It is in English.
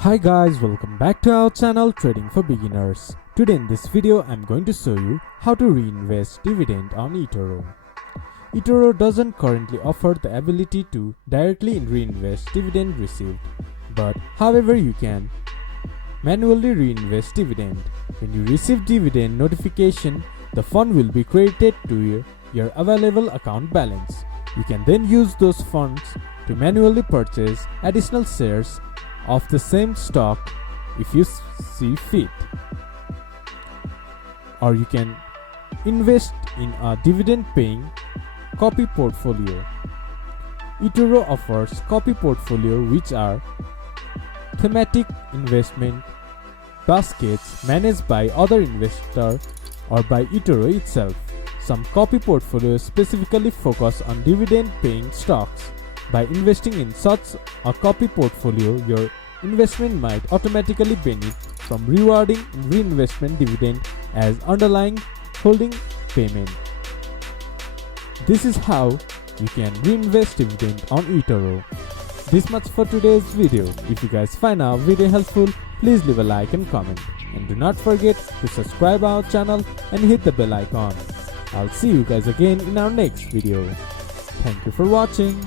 Hi guys, welcome back to our channel Trading for Beginners. Today in this video I'm going to show you how to reinvest dividend on Etoro. Etoro doesn't currently offer the ability to directly reinvest dividend received, but however you can manually reinvest dividend. When you receive dividend notification, the fund will be credited to your available account balance. You can then use those funds to manually purchase additional shares of the same stock if you see fit, or you can invest in a dividend paying copy portfolio. Etoro offers copy portfolio, which are thematic investment baskets managed by other investors or by Etoro itself. Some copy portfolios specifically focus on dividend paying stocks. By investing in such a copy portfolio, your investment might automatically benefit from rewarding reinvestment dividend as underlying holding payment. This is how you can reinvest dividend on Etoro. This much for today's video. If you guys find our video helpful, please leave a like and comment. And do not forget to subscribe our channel and hit the bell icon. I'll see you guys again in our next video. Thank you for watching.